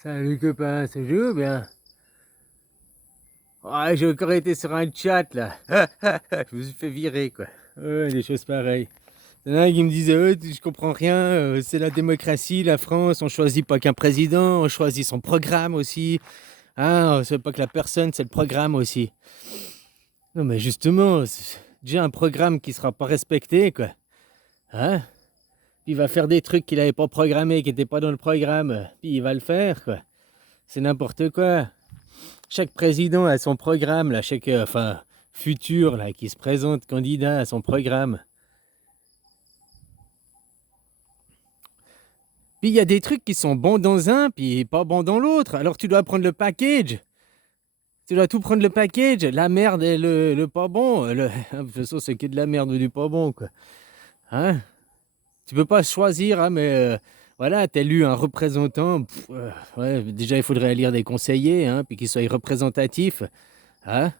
Salut copain, ça joue bien? Ah, j'ai encore été sur un chat là. Je me suis fait virer quoi. Ouais, des choses pareilles. Il y en a qui me disaient je comprends rien, c'est la démocratie, la France, on choisit pas qu'un président, on choisit son programme aussi. Ah, c'est pas que la personne, c'est le programme aussi. Non mais justement, c'est déjà un programme qui sera pas respecté quoi. Hein? Puis il va faire des trucs qu'il avait pas programmé, qui étaient pas dans le programme, puis il va le faire quoi. C'est n'importe quoi. Chaque président a son programme, là, chaque enfin, futur là, qui se présente candidat à son programme. Puis il y a des trucs qui sont bons dans un, puis pas bons dans l'autre. Alors tu dois prendre le package. Tu dois tout prendre le package. La merde et le pas bon. De toute façon, c'est que de la merde ou du pas bon, quoi. Hein? Tu peux pas choisir, hein, mais voilà, t'as élu un représentant. Ouais, déjà, il faudrait élire des conseillers, hein, puis qu'ils soient représentatifs. Hein?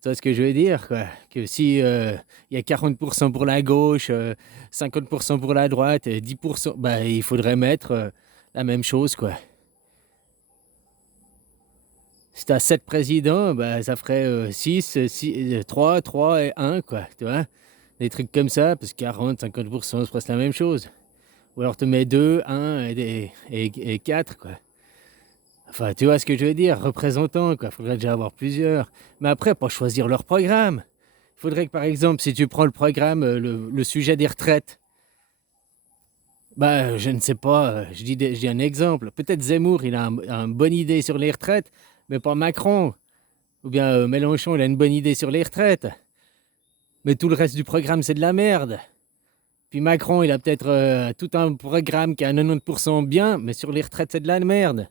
Tu vois ce que je veux dire, quoi? Que si il y a 40% pour la gauche, 50% pour la droite, 10%, bah, il faudrait mettre la même chose, quoi. Si tu as 7 présidents, bah, ça ferait 6, 3 et un, quoi. Tu vois? Des trucs comme ça, parce que 40, 50%, c'est presque la même chose. Ou alors tu mets 2, 1 et 4, quoi. Enfin, tu vois ce que je veux dire? Représentants, quoi. Faudrait déjà avoir plusieurs. Mais après, pas choisir leur programme. Il faudrait que, par exemple, si tu prends le programme, le sujet des retraites, bah, je ne sais pas, je dis un exemple. Peut-être Zemmour, il a une bonne idée sur les retraites, mais pas Macron. Ou bien Mélenchon, il a une bonne idée sur les retraites. Mais tout le reste du programme, c'est de la merde. Puis Macron, il a peut-être tout un programme qui a 90% bien, mais sur les retraites, c'est de la merde.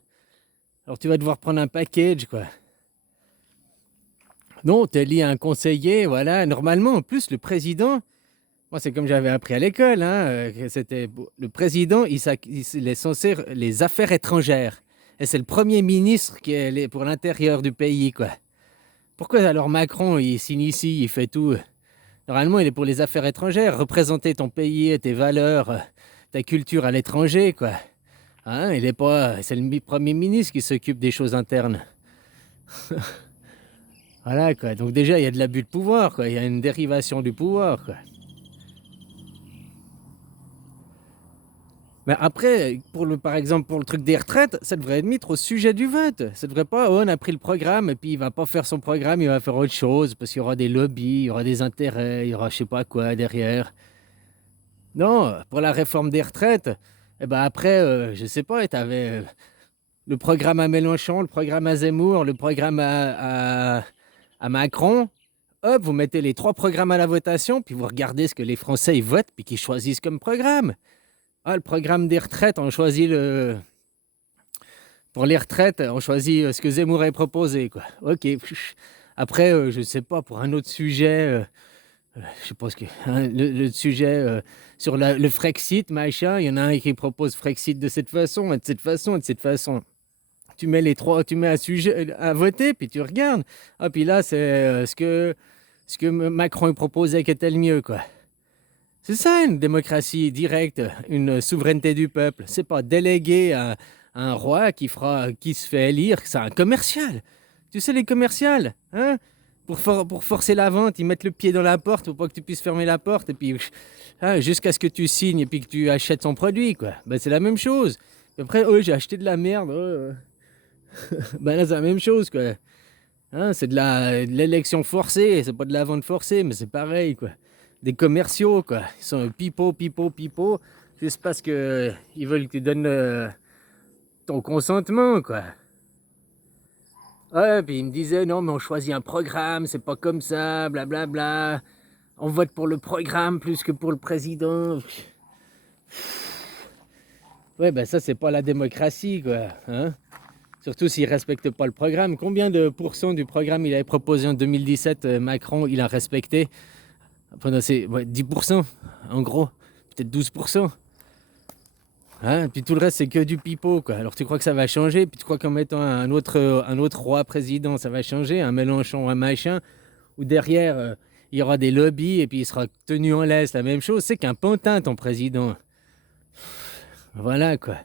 Alors tu vas devoir prendre un package, quoi. Non, tu élis un conseiller, voilà. Normalement, en plus, le président, moi, c'est comme j'avais appris à l'école, hein, que c'était le président, il est censé les affaires étrangères. Et c'est le premier ministre qui est pour l'intérieur du pays, quoi. Pourquoi alors Macron, il s'initie, il fait tout? Normalement, il est pour les affaires étrangères, représenter ton pays, tes valeurs, ta culture à l'étranger, quoi. Hein, il est pas, c'est le premier ministre qui s'occupe des choses internes. Voilà, quoi. Donc déjà, il y a de l'abus de pouvoir, quoi. Il y a une dérivation du pouvoir, quoi. Mais après, par exemple, pour le truc des retraites, ça devrait être au sujet du vote. Ça devrait pas, oh, on a pris le programme et puis il va pas faire son programme, il va faire autre chose parce qu'il y aura des lobbies, il y aura des intérêts, il y aura je sais pas quoi derrière. Non, pour la réforme des retraites, eh ben après, je sais pas, tu avais le programme à Mélenchon, le programme à Zemmour, le programme à Macron. Hop, vous mettez les trois programmes à la votation, puis vous regardez ce que les Français ils votent, puis qu'ils choisissent comme programme. Ah, le programme des retraites, on choisit le. Pour les retraites, on choisit ce que Zemmour a proposé, quoi. Ok. Après, je sais pas, pour un autre sujet, je sais pas ce que. Hein, le sujet sur le Frexit, machin, il y en a un qui propose Frexit de cette façon, et de cette façon, et de cette façon. Tu mets les trois, tu mets un sujet à voter, puis tu regardes. Ah, puis là, c'est ce que Macron proposait qui était le mieux, quoi. C'est ça une démocratie directe, une souveraineté du peuple. C'est pas délégué à un roi qui se fait élire, c'est un commercial. Tu sais les commerciales, hein? Pour forcer la vente, ils mettent le pied dans la porte pour pas que tu puisses fermer la porte et puis hein, jusqu'à ce que tu signes et puis que tu achètes son produit, quoi. Ben, c'est la même chose. Et après, oh, j'ai acheté de la merde. Ben là, c'est la même chose, quoi. Hein, c'est de l'élection forcée, c'est pas de la vente forcée, mais c'est pareil, quoi. Des commerciaux, quoi. Ils sont pipeau, juste parce que ils veulent que tu donnes ton consentement, quoi. Ouais, puis ils me disaient, non, mais on choisit un programme, c'est pas comme ça, blablabla. On vote pour le programme plus que pour le président. Ouais, ben ça, c'est pas la démocratie, quoi. Hein? Surtout s'il respecte pas le programme. Combien de pourcents du programme il avait proposé en 2017, Macron, il a respecté? Pendant ces 10%, en gros, peut-être 12%. Hein? Puis tout le reste, c'est que du pipeau, quoi. Alors tu crois que ça va changer, puis tu crois qu'en mettant un autre roi président, ça va changer, un Mélenchon, un machin, ou derrière, il y aura des lobbies, et puis il sera tenu en laisse, la même chose. C'est qu'un pantin, ton président. Voilà, quoi.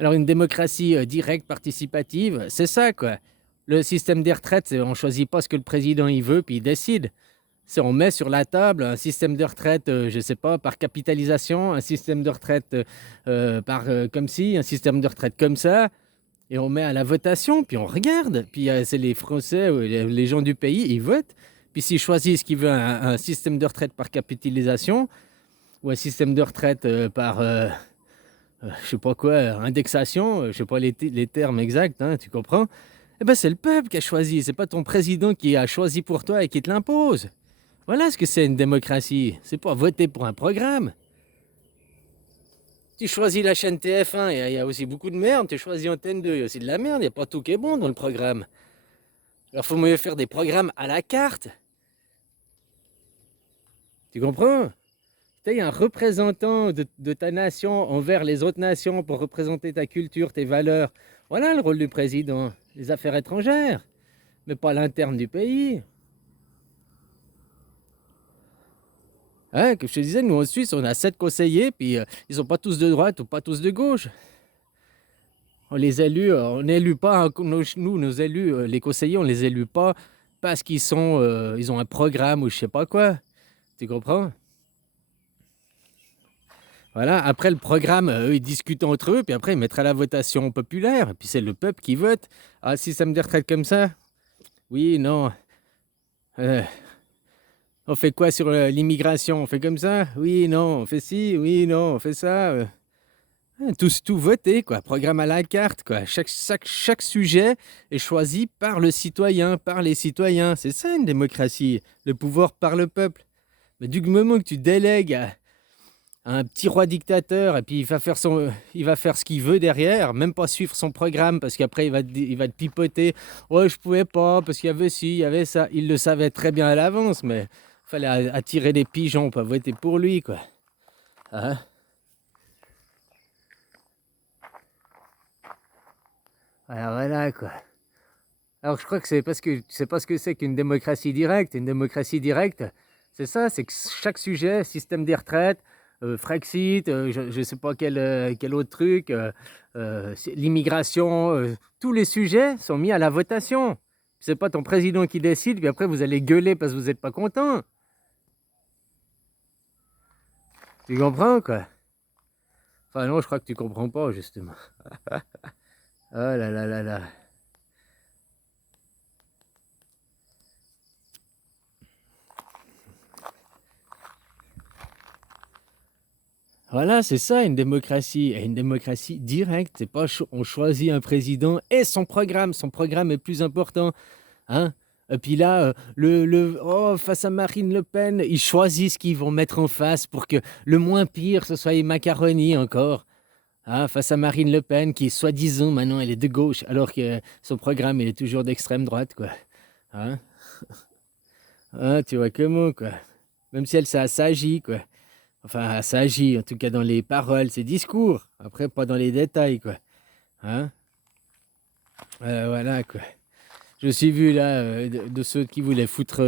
Alors une démocratie directe, participative, c'est ça quoi. Le système des retraites, on ne choisit pas ce que le président il veut, puis il décide. C'est on met sur la table un système de retraite, je ne sais pas, par capitalisation, un système de retraite par comme ci, un système de retraite comme ça, et on met à la votation, puis on regarde. Puis c'est les Français, ou les gens du pays, ils votent. Puis s'ils choisissent qu'ils veulent un système de retraite par capitalisation, ou un système de retraite par je sais pas quoi, indexation, je sais pas les termes exacts, hein, tu comprends? Eh ben c'est le peuple qui a choisi, c'est pas ton président qui a choisi pour toi et qui te l'impose. Voilà ce que c'est une démocratie. C'est pas voter pour un programme. Tu choisis la chaîne TF1, il y a aussi beaucoup de merde. Tu choisis Antenne 2, il y a aussi de la merde. Il n'y a pas tout qui est bon dans le programme. Alors faut mieux faire des programmes à la carte. Tu comprends? Il y a un représentant de ta nation envers les autres nations pour représenter ta culture, tes valeurs. Voilà le rôle du président. Les affaires étrangères, mais pas l'interne du pays. Hein, comme je te disais, nous en Suisse, on a 7 conseillers, puis ils sont pas tous de droite ou pas tous de gauche. On les élus, on n'élut pas, nous, nos élus, les conseillers, on les élue pas parce qu'ils sont, ils ont un programme ou je sais pas quoi. Tu comprends? Voilà, après le programme, eux, ils discutent entre eux, puis après, ils mettent à la votation populaire, et puis c'est le peuple qui vote. Ah, système de retraite comme ça? Oui, non. Euh, on fait quoi sur l'immigration? On fait comme ça? Oui, non. On fait ci? Oui, non. On fait ça? Tout voté, quoi. Programme à la carte, quoi. Chaque sujet est choisi par le citoyen, par les citoyens. C'est ça une démocratie. Le pouvoir par le peuple. Mais du moment que tu délègues à un petit roi dictateur et puis il va faire ce qu'il veut derrière, même pas suivre son programme parce qu'après il va te pipoter. Ouais, je pouvais pas parce qu'il y avait ci, il y avait ça. Il le savait très bien à l'avance, mais il fallait attirer des pigeons, pas voter pour lui, quoi. Hein? Voilà, quoi. Alors je crois que c'est parce que tu sais pas ce que c'est qu'une démocratie directe. Une démocratie directe, c'est ça, c'est que chaque sujet, système des retraites, Frexit, je ne sais pas quel autre truc, l'immigration, tous les sujets sont mis à la votation. C'est pas ton président qui décide, puis après vous allez gueuler parce que vous n'êtes pas content. Tu comprends, quoi? Enfin non, je crois que tu comprends pas, justement. Oh là là là là. Voilà, c'est ça une démocratie. Et une démocratie directe, c'est pas on choisit un président et son programme est plus important. Hein? Et puis là, face à Marine Le Pen, ils choisissent ce qu'ils vont mettre en face pour que le moins pire, ce soit les macaronis encore. Hein? Face à Marine Le Pen, qui soi-disant maintenant elle est de gauche, alors que son programme il est toujours d'extrême droite, quoi. Hein? Hein, tu vois comment, quoi. Même si elle, ça s'agit, quoi. Enfin, ça agit, en tout cas dans les paroles, ses discours. Après, pas dans les détails, quoi. Hein? Voilà, quoi. Je suis vu, là, de ceux qui voulaient foutre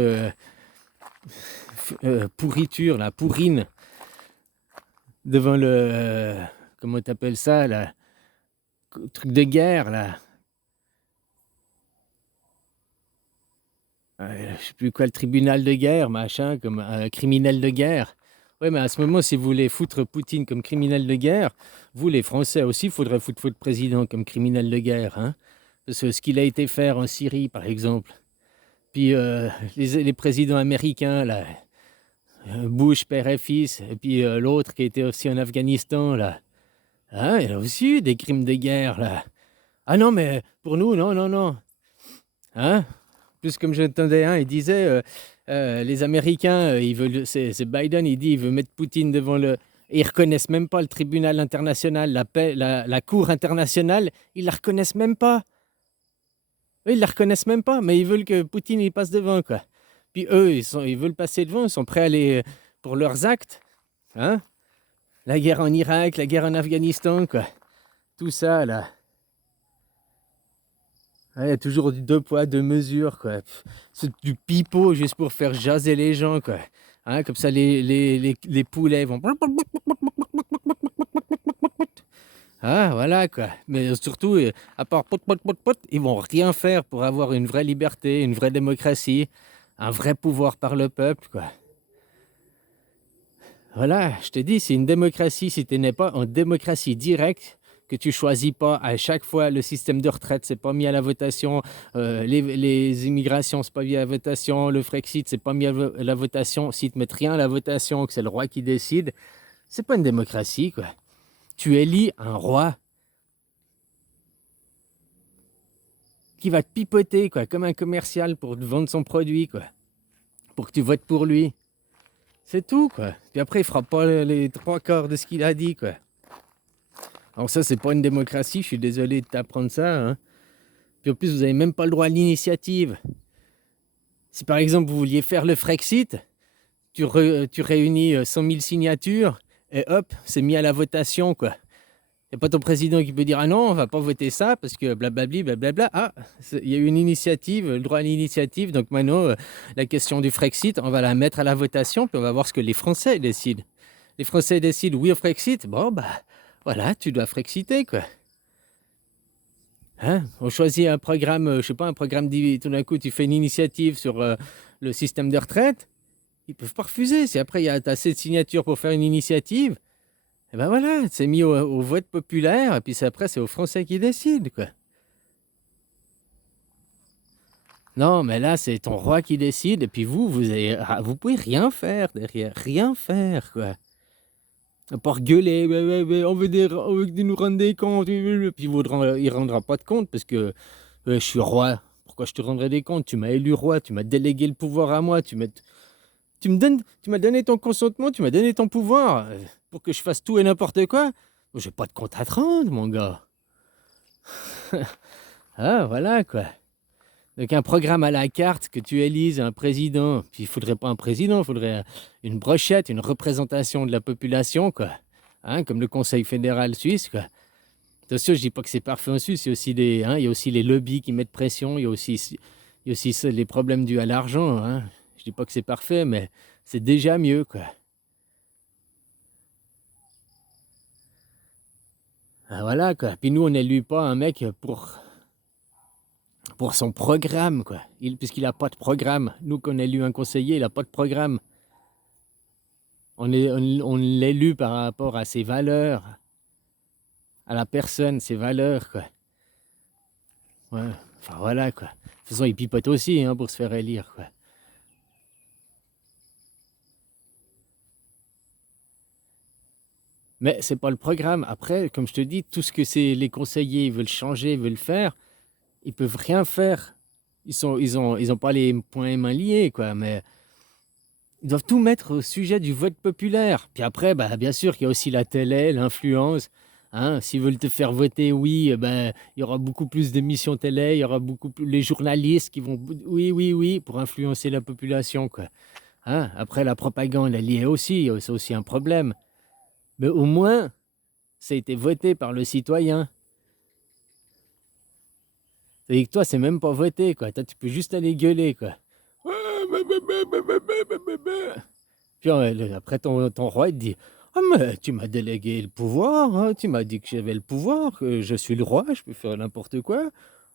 pourriture, la pourrine, devant le... comment t'appelles ça, là? Truc de guerre, là. Je sais plus quoi, le tribunal de guerre, machin, comme un criminel de guerre. Ouais, mais à ce moment, si vous voulez foutre Poutine comme criminel de guerre, vous, les Français aussi, il faudrait foutre votre président comme criminel de guerre. Hein? Parce que ce qu'il a été faire en Syrie, par exemple. Puis les présidents américains, là, Bush, père et fils, et puis l'autre qui était aussi en Afghanistan, là. Hein, il y a aussi eu des crimes de guerre, là. Ah non, mais pour nous, non, non, non. Hein? Plus comme j'entendais un, il disait les Américains, ils veulent, c'est Biden, il dit il veut mettre Poutine devant le. Et ils reconnaissent même pas le tribunal international, la cour internationale, ils la reconnaissent même pas. Eux, ils la reconnaissent même pas, mais ils veulent que Poutine il passe devant, quoi. Puis eux, ils veulent passer devant, ils sont prêts à aller pour leurs actes. Hein? La guerre en Irak, la guerre en Afghanistan, quoi. Tout ça, là. Ouais, il y a toujours du deux poids, deux mesures, quoi. C'est du pipeau juste pour faire jaser les gens, quoi. Hein, comme ça, les poulets vont... Ah, voilà quoi. Mais surtout, à part pot, pot, pot, pot, ils vont rien faire pour avoir une vraie liberté, une vraie démocratie, un vrai pouvoir par le peuple, quoi. Voilà, je te dis, c'est une démocratie si tu n'es pas en démocratie directe, que tu choisis pas à chaque fois le système de retraite, c'est pas mis à la votation, les immigrations, c'est pas mis à la votation, le Frexit, c'est pas mis à la votation, s'ils te mettent rien à la votation, que c'est le roi qui décide, c'est pas une démocratie, quoi. Tu élis un roi qui va te pipoter, quoi, comme un commercial pour te vendre son produit, quoi, pour que tu votes pour lui. C'est tout, quoi. Puis après, il fera pas les trois quarts de ce qu'il a dit, quoi. Alors ça, c'est pas une démocratie, je suis désolé de t'apprendre ça, hein. Puis en plus, vous avez même pas le droit à l'initiative. Si par exemple, vous vouliez faire le Frexit, tu réunis 100 000 signatures et hop, c'est mis à la votation, quoi. Il n'y a pas ton président qui peut dire ah non, on va pas voter ça parce que blablabli, blablabla. Ah, il y a eu une initiative, le droit à l'initiative. Donc maintenant, la question du Frexit, on va la mettre à la votation, puis on va voir ce que les Français décident. Les Français décident oui au Frexit. Bon, bah voilà, tu dois Frexiter, quoi. Hein? On choisit un programme, je sais pas, un programme, tout d'un coup, tu fais une initiative sur le système de retraite. Ils peuvent pas refuser. Si après, il y a assez de signatures pour faire une initiative, et ben voilà, c'est mis au vote populaire, et puis après, c'est aux Français qui décident, quoi. Non, mais là, c'est ton roi qui décide, et puis vous pouvez rien faire derrière, rien faire, quoi. À part gueuler, ouais, ouais, ouais, on veut que nous rendre des comptes, puis il rendra pas de compte, parce que je suis roi. Pourquoi je te rendrai des comptes? Tu m'as élu roi, tu m'as délégué le pouvoir à moi, tu m'as donné ton consentement, tu m'as donné ton pouvoir pour que je fasse tout et n'importe quoi. J'ai pas de compte à te rendre, mon gars. Ah, voilà, quoi. Donc un programme à la carte, que tu élises un président, puis il faudrait pas un président, il faudrait une brochette, une représentation de la population, quoi. Hein, comme le Conseil fédéral suisse, quoi. Attention, je dis pas que c'est parfait en Suisse, il y a aussi les lobbies qui mettent pression, il y a aussi les problèmes dus à l'argent, hein. Je dis pas que c'est parfait, mais c'est déjà mieux, quoi. Ah, voilà, quoi. Puis nous, on n'élit pas un mec pour son programme, quoi. Puisqu'il n'a pas de programme. Nous, qu'on a élu un conseiller, il n'a pas de programme. On l'élu par rapport à ses valeurs, à la personne, ses valeurs, quoi. Ouais. Enfin, voilà, quoi. De toute façon, il pipote aussi, hein, pour se faire élire, quoi. Mais c'est pas le programme. Après, comme je te dis, tout ce que les conseillers veulent changer, veulent faire, ils peuvent rien faire. Ils ont pas les poings et mains liés, quoi. Mais ils doivent tout mettre au sujet du vote populaire. Puis après, bah, bien sûr qu'il y a aussi la télé, l'influence. Hein. S'ils veulent te faire voter oui, ben, il y aura beaucoup plus d'émissions télé, il y aura beaucoup plus les journalistes qui vont oui, oui, oui, pour influencer la population, quoi. Hein. Après, la propagande, elle y est aussi, c'est aussi un problème. Mais au moins, ça a été voté par le citoyen. C'est-à-dire que toi, c'est même pas voté, quoi. Toi, tu peux juste aller gueuler, quoi. Puis après, ton roi, il te dit ah, mais tu m'as délégué le pouvoir, hein, tu m'as dit que j'avais le pouvoir, que je suis le roi, je peux faire n'importe quoi.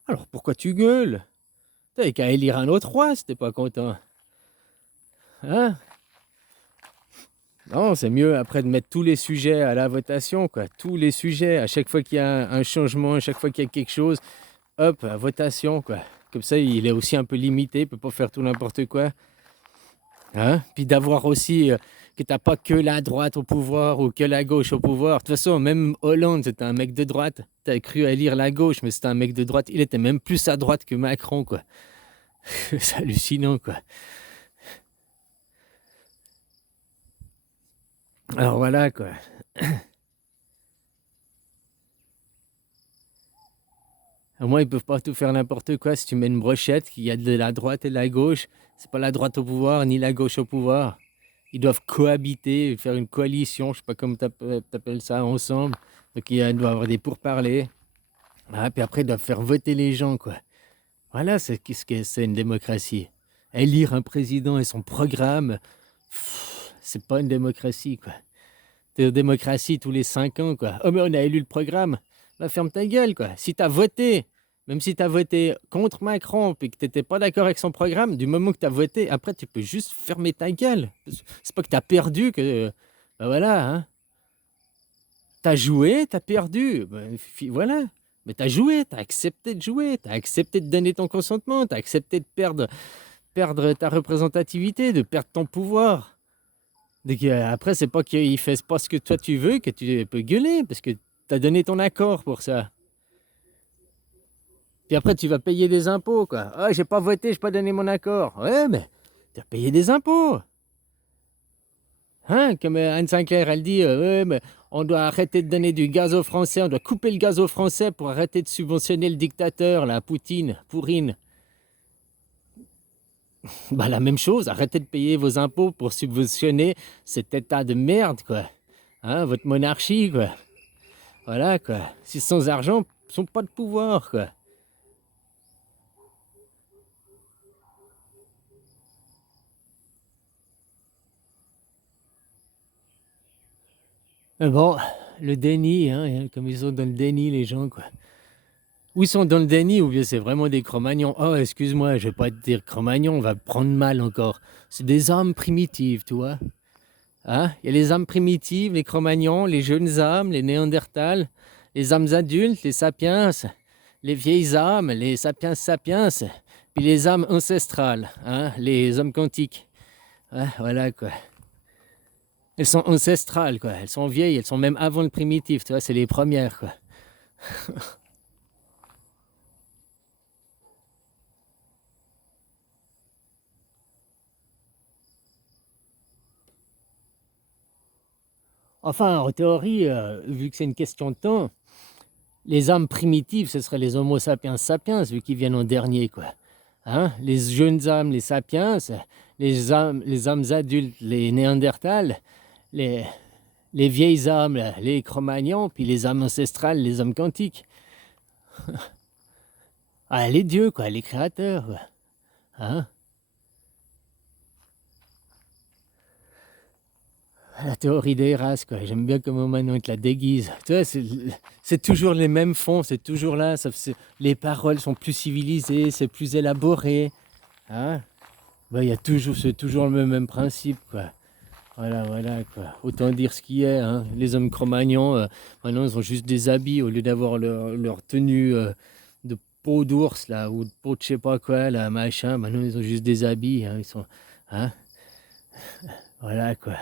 Alors pourquoi tu gueules? T'avais qu'à élire un autre roi si t'es pas content. Hein? Non, c'est mieux après de mettre tous les sujets à la votation, quoi. Tous les sujets, à chaque fois qu'il y a un changement, à chaque fois qu'il y a quelque chose, hop, à votation, quoi. Comme ça, il est aussi un peu limité, il peut pas faire tout n'importe quoi. Hein? Puis d'avoir aussi que t'as pas que la droite au pouvoir ou que la gauche au pouvoir. De toute façon, même Hollande, c'était un mec de droite. T'as cru à lire la gauche, mais c'était un mec de droite. Il était même plus à droite que Macron, quoi. C'est hallucinant, quoi. Alors voilà, quoi. Au moins, ils peuvent pas tout faire n'importe quoi. Si tu mets une brochette, qu'il y a de la droite et de la gauche, c'est pas la droite au pouvoir ni la gauche au pouvoir. Ils doivent cohabiter, faire une coalition, je sais pas comment t'appelles ça, ensemble. Donc il doit y avoir des pourparlers. Ah, puis après, ils doivent faire voter les gens, quoi. Voilà, c'est qu'est-ce que c'est une démocratie. Élire un président et son programme, c'est pas une démocratie, quoi. de démocratie tous les 5 ans, quoi. Oh, mais on a élu le programme. Bah, ferme ta gueule, quoi. Si t'as voté, même si t'as voté contre Macron puis que t'étais pas d'accord avec son programme, du moment que t'as voté, après, tu peux juste fermer ta gueule. C'est pas que t'as perdu que. Bah voilà, hein. T'as joué, t'as perdu. Bah, voilà. Mais t'as joué, t'as accepté de jouer, t'as accepté de donner ton consentement, t'as accepté de perdre ta représentativité, de perdre ton pouvoir. Donc, après, c'est pas qu'il fasse pas ce que toi tu veux que tu peux gueuler, parce que tu as donné ton accord pour ça. Puis après, tu vas payer des impôts, quoi. Ah, j'ai pas voté, j'ai pas donné mon accord. Ouais, mais tu as payé des impôts. Hein? Comme Anne Sinclair, elle dit, ouais, mais on doit arrêter de donner du gaz aux Français, on doit couper le gaz aux Français pour arrêter de subventionner le dictateur, là, Poutine, Pourrine. Bah, la même chose, arrêtez de payer vos impôts pour subventionner cet état de merde, quoi. Hein, votre monarchie, quoi. Voilà, quoi. Si sans argent, ils sont pas de pouvoir, quoi. Mais bon, le déni, hein, comme ils sont dans le déni, les gens, quoi. Ou ils sont dans le déni, ou bien c'est vraiment des Cro-Magnons. Oh, excuse-moi, je vais pas te dire Cro-Magnon, on va prendre mal encore. C'est des âmes primitives, tu vois. Hein? Il y a les âmes primitives, les Cro-Magnons, les jeunes âmes, les Néandertals, les âmes adultes, les sapiens, les vieilles âmes, les sapiens sapiens, puis les âmes ancestrales, hein, les hommes quantiques. Ouais, voilà, quoi. Elles sont ancestrales, quoi. Elles sont vieilles, elles sont même avant le primitif, tu vois, c'est les premières, quoi. Enfin, en théorie, vu que c'est une question de temps, les âmes primitives, ce seraient les Homo sapiens sapiens, vu qu'ils viennent en dernier, quoi. Hein? Les jeunes âmes, les sapiens, les âmes adultes, les néandertals, les, les vieilles âmes, là, les Cro-Magnons, puis les âmes ancestrales, les hommes quantiques. Ah, les dieux, quoi, les créateurs, quoi. Hein? La théorie des races, quoi. J'aime bien comment maintenant ils te la déguisent. Tu vois, c'est toujours les mêmes fonds, c'est toujours là. Les paroles sont plus civilisées, c'est plus élaboré. Hein? Ben, c'est toujours le même principe, quoi. Voilà, voilà, quoi. Autant dire ce qui est, hein. Les hommes Cro-Magnons, maintenant, ils ont juste des habits au lieu d'avoir leur tenue de peau d'ours, là, ou de peau de je sais pas quoi, là, machin. Maintenant, ils ont juste des habits, hein. Ils sont, hein? Voilà, quoi.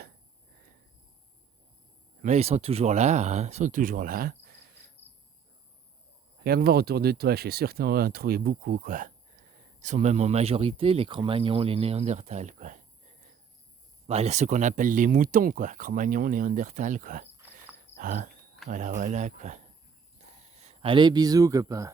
Mais ils sont toujours là, hein. Ils sont toujours là. Regarde voir autour de toi, je suis sûr que tu en vas en trouver beaucoup, quoi. Ils sont même en majorité, les Cro-Magnons, les Néandertals, quoi. Bah, ceux qu'on appelle les moutons, quoi. Cro-Magnons, Néandertals, quoi. Hein? Voilà, voilà, quoi. Allez, bisous, copain.